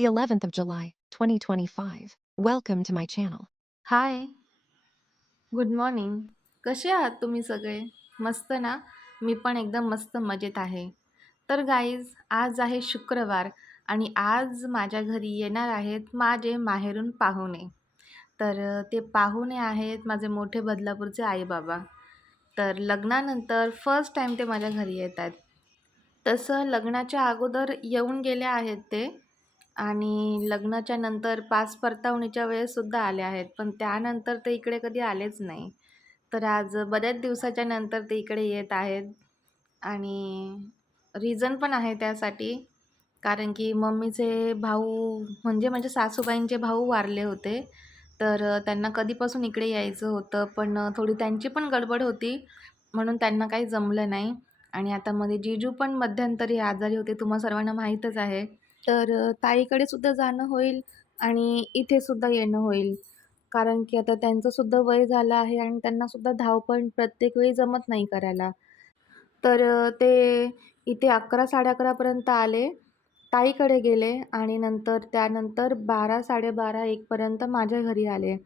11th of July, 2025. Welcome to my channel. Hi good morning कसे आहात तुम्ही सगळे? मस्त ना? मी पण एकदम मस्त मजेत आहे. तर गाईज आज आहे शुक्रवार आणि आज माझ्या घरी येणार आहेत माझे माहेरून पाहुणे. तर ते पाहुणे आहेत माझे मोठे बदलापूरचे आईबाबा. तर लग्नानंतर फर्स्ट टाईम ते माझ्या घरी येत आहेत. तसं लग्नाच्या अगोदर येऊन गेले आहेत ते. आणि लग्नाच्या नंतर पाच परतावणीच्या वेळेससुद्धा आले आहेत. पण त्यानंतर ते इकडे कधी आलेच नाही. तर आज बऱ्याच दिवसाच्या नंतर ते इकडे येत आहेत. आणि रिझन पण आहे त्यासाठी. कारण की मम्मीचे भाऊ म्हणजे माझ्या सासूबाईंचे भाऊ वारले होते. तर त्यांना कधीपासून इकडे यायचं होतं पण थोडी त्यांची पण गडबड होती. म्हणून त्यांना काही जमलं नाही. आणि आता मध्ये जिजू पण मध्यंतरी आजारी होते तुम्हा सर्वांना माहीतच आहे. तर ताईकडे सुद्धा जाणं होईल आणि इथे सुद्धा येणं होईल. कारण की आता त्यांचंसुद्धा वय झालं आहे आणि त्यांनासुद्धा धावपळ प्रत्येक वेळी जमत नाही करायला. तर ते इथे अकरा साडे अकरापर्यंत आले ताईकडे गेले आणि नंतर त्यानंतर बारा साडेबारा एकपर्यंत माझ्या घरी आले.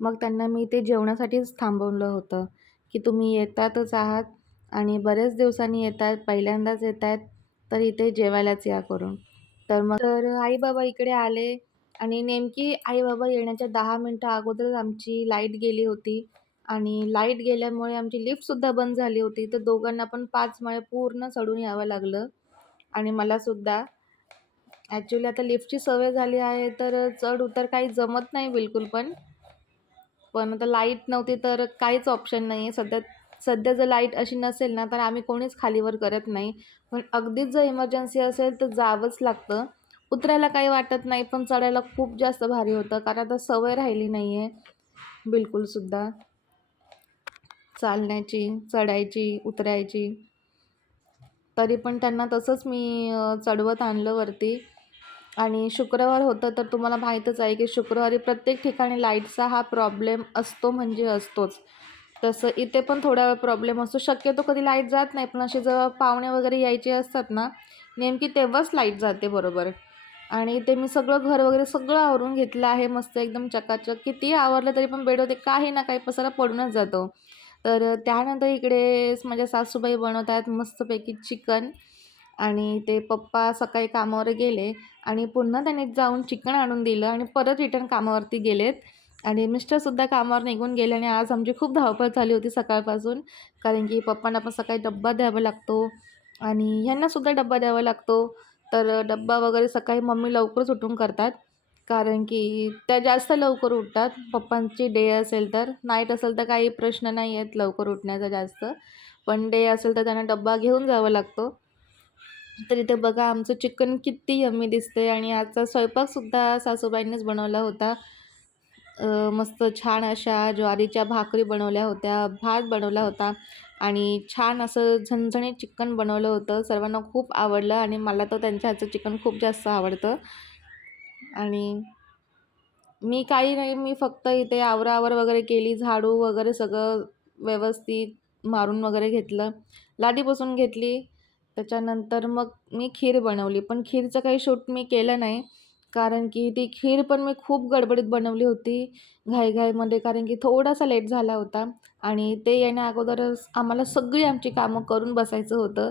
मग त्यांना मी ते जेवणासाठीच थांबवलं होतं की तुम्ही येतातच आहात आणि बरेच दिवसांनी येत आहेत पहिल्यांदाच येत आहेत तर इथे जेवायलाच या करून. तर मग तर आई बाबा इकडे आले आणि नेमकी आई बाबा येण्याच्या दहा मिनटं अगोदरच आमची लाइट गेली होती आणि लाइट गेल्यामुळे आमची लिफ्टसुद्धा बंद झाली होती. तर दोघांना पण पाच माळे पूर्ण चढून यावं लागलं आणि मलासुद्धा ॲक्च्युली आता लिफ्टची सवय झाली आहे तर चढ उतर काही जमत नाही बिलकुल पण. पण आता लाइट नव्हती तर काहीच ऑप्शन नाही आहे सध्या सध्या जर लाइट अशी नसेल ना तर आम्ही कोणीच खालीवर करत नाही. पण अगदीच जर इमर्जन्सी असेल तर जावंच लागतं. उतरायला काही वाटत नाही पण चढायला खूप जास्त भारी होतं कारण आता सवय राहिली नाही आहे बिलकुलसुद्धा चालण्याची चढायची उतरायची. तरी पण त्यांना तसंच मी चढवत आणलं वरती. आणि शुक्रवार होतं तर तुम्हाला माहीतच आहे की शुक्रवारी प्रत्येक ठिकाणी लाईटचा हा प्रॉब्लेम असतो म्हणजे असतोच. तसं इथे पण थोडा वेळ प्रॉब्लेम असतो. शक्यतो कधी लाइट जात नाही पण असे जेव्हा पाहुणे वगैरे यायचे असतात ना नेमकी तेव्हाच लाइट जाते बरोबर. आणि ते मी सगळं घर वगैरे सगळं आवरून घेतलं आहे मस्त एकदम चकाचक. किती आवरलं तरी पण बेडवरती काही ना काही पसारा पडूनच जातो. तर त्यानंतर इकडे माझ्या सासूबाई बनवत आहेत मस्तपैकी चिकन आणि ते पप्पा सकाळी कामावर गेले आणि पुन्हा त्यांनी जाऊन चिकन आणून दिलं आणि परत रिटर्न कामावरती गेलेत. आणि मिस्टरसुद्धा कामावर निघून गेले आणि आज आमची खूप धावपळ झाली होती सकाळपासून. कारण की पप्पांना पण सकाळी डब्बा द्यावा लागतो आणि ह्यांनासुद्धा डब्बा द्यावा लागतो. तर डब्बा वगैरे सकाळी मम्मी लवकरच उठून करतात. कारण की त्या जास्त लवकर उठतात. पप्पांची डे असेल तर. नाईट असेल तर काही प्रश्न नाही आहेत लवकर उठण्याचा जास्त. पण डे असेल तर त्यांना डब्बा घेऊन जावा लागतो. तर इथे बघा आमचं चिकन किती यम्मी दिसते आणि आजचा स्वयंपाकसुद्धा सासूबाईंनीच बनवला होता. मस्त छान अशा ज्वारीच्या भाकरी बनवल्या होत्या भात बनवला होता आणि छान असं झणझणीत चिकन बनवलं होतं. सर्वांना खूप आवडलं आणि मला तर त्यांच्या हातचं चिकन खूप जास्त आवडतं. आणि मी काही नाही मी फक्त इथे आवरावर वगैरे केली झाडू वगैरे सगळं व्यवस्थित मारून वगैरे घेतलं. लादी बसून घेतली. त्याच्यानंतर मग मी खीर बनवली. पण खीरचं काही शूट मी केलं नाही. कारण की ती खीर पण मी खूप गडबडीत बनवली होती घाईघाईमध्ये कारण की थोडासा लेट झाला होता आणि ते येण्या अगोदरच आम्हाला सगळी आमची कामं करून बसायचं होतं.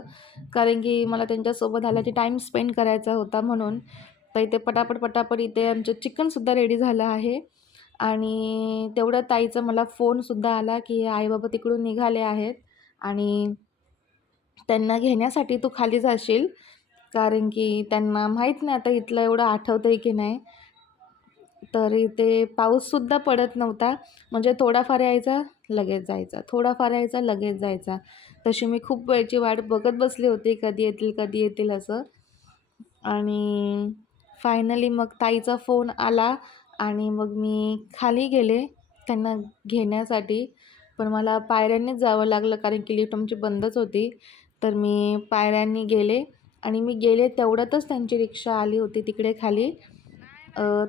कारण की मला त्यांच्यासोबत आल्याची टाईम स्पेंड करायचा होता म्हणून. तर इथे पटापट पटापट इथे आमचं चिकनसुद्धा रेडी झालं आहे. आणि तेवढ्या ताईचा मला फोनसुद्धा आला की आई बाबा तिकडून निघाले आहेत आणि त्यांना घेण्यासाठी तू खाली जाशील. कारण की त्यांना माहीत नाही आता इथलं एवढं आठवतं आहे की नाही. तर इथे पाऊससुद्धा पडत नव्हता. म्हणजे थोडाफार यायचा लगेच जायचा. थोडाफार यायचा लगेच जायचा. तशी मी खूप वेळची वाट बघत बसली होती कधी येतील कधी येतील असं. आणि फायनली मग ताईचा फोन आला आणि मग मी खाली गेले त्यांना घेण्यासाठी. पण मला पायऱ्यांनीच जावं लागलं कारण की लिफ्ट आमची बंदच होती. तर मी पायऱ्यांनी गेले. आणि मी गेले तेवढ्यातच त्यांची रिक्षा आली होती तिकडे खाली.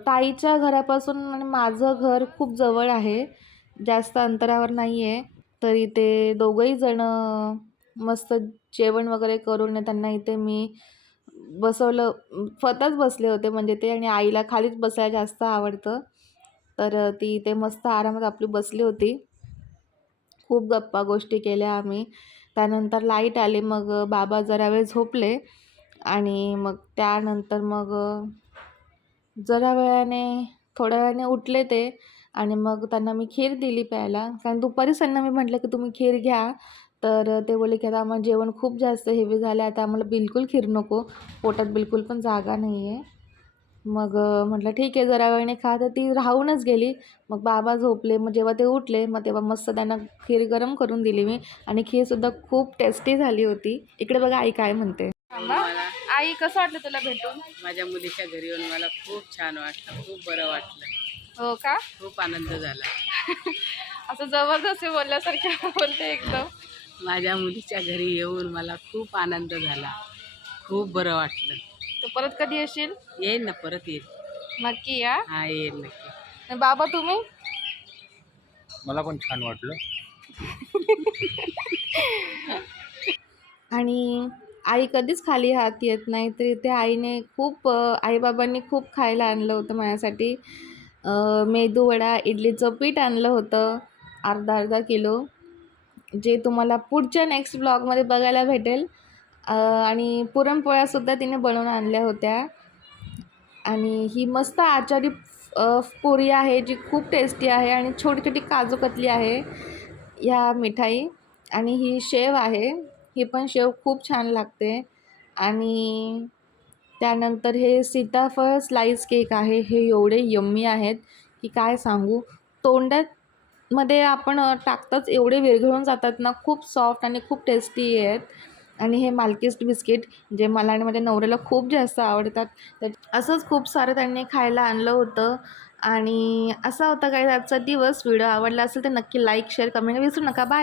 ताईच्या घरापासून आणि माझं घर खूप जवळ आहे. जास्त अंतरावर नाही आहे तरी ते दोघंही जणं मस्त जेवण वगैरे करून त्यांना इथे मी बसवलं. स्वतःच बसले होते म्हणजे ते आणि आईला खालीच बसायला जास्त आवडतं. तर ती इथे मस्त आरामात आपली बसली होती. खूप गप्पा गोष्टी केल्या आम्ही. त्यानंतर लाइट आली. मग बाबा जरा वेळ झोपले. आणि मग त्यानंतर मग जरा वेळाने थोड्या वेळाने उठले ते आणि मग त्यांना मी खीर दिली प्यायला. कारण दुपारीच त्यांना मी म्हटलं की तुम्ही खीर घ्या. तर ते बोलले की आता आम्हाला जेवण खूप जास्त हेवी झालं आहे आता आम्हाला बिलकुल खीर नको. पोटात बिलकुल पण जागा नाही आहे मग म्हटलं ठीक आहे जरा वेळाने खा. तर ती राहूनच गेली. मग बाबा झोपले. मग जेव्हा ते उठले मग तेव्हा मस्त त्यांना खीर गरम करून दिली मी. आणि खीरसुद्धा खूप टेस्टी झाली होती. इकडे बघा आई काय म्हणते. आई कसं वाटलं तुला भेटून? माझ्या मुलीच्या घरी येऊन मला खूप छान वाटलं खूप बरं वाटलं. हो का? खूप आनंद झाला. असं जबरदस्ती बोलल्यासारखे बोलते एकदम. माझ्या मुलीच्या घरी येऊन मला खूप आनंद झाला. खूप बरं वाटलं. तू परत कधी येशील? येईल ना परत येईल नक्की या. हा येईल नक्की. आणि बाबा तुम्ही? मला पण छान वाटलं. आणि आई कधीच खाली हात येत नाही. तर इथे आईने खूप आईबाबांनी खूप खायला आणलं होतं माझ्यासाठी. मेदूवडा इडलीचं पीठ आणलं होतं अर्धा अर्धा किलो. जे तुम्हाला पुढच्या नेक्स्ट ब्लॉगमध्ये बघायला भेटेल. आणि पुरणपोळ्यासुद्धा तिने बनवून आणल्या होत्या. आणि ही मस्त आचारी अ, पुरी आहे जी खूप टेस्टी आहे आणि छोटी छोटी काजूकतली आहे ह्या मिठाई. आणि ही शेव आहे. ही पण शेव खूप छान लागते. आणि त्यानंतर हे सीताफळ स्लाईस केक आहे. हे एवढे यम्मी आहेत की काय सांगू? तोंडात मध्ये आपण टाकताच एवढे विरघळून जातात ना खूप सॉफ्ट आणि खूप टेस्टी आहेत. आणि हे मालकिस्ट बिस्किट जे मला आणि माझ्या नवऱ्याला खूप जास्त आवडतात. तर असंच खूप सारं त्यांनी खायला आणलं होतं. आणि असा होता काही आजचा दिवस. व्हिडिओ आवडला असेल तर नक्की लाईक शेअर कमेंट विसरू नका. बाय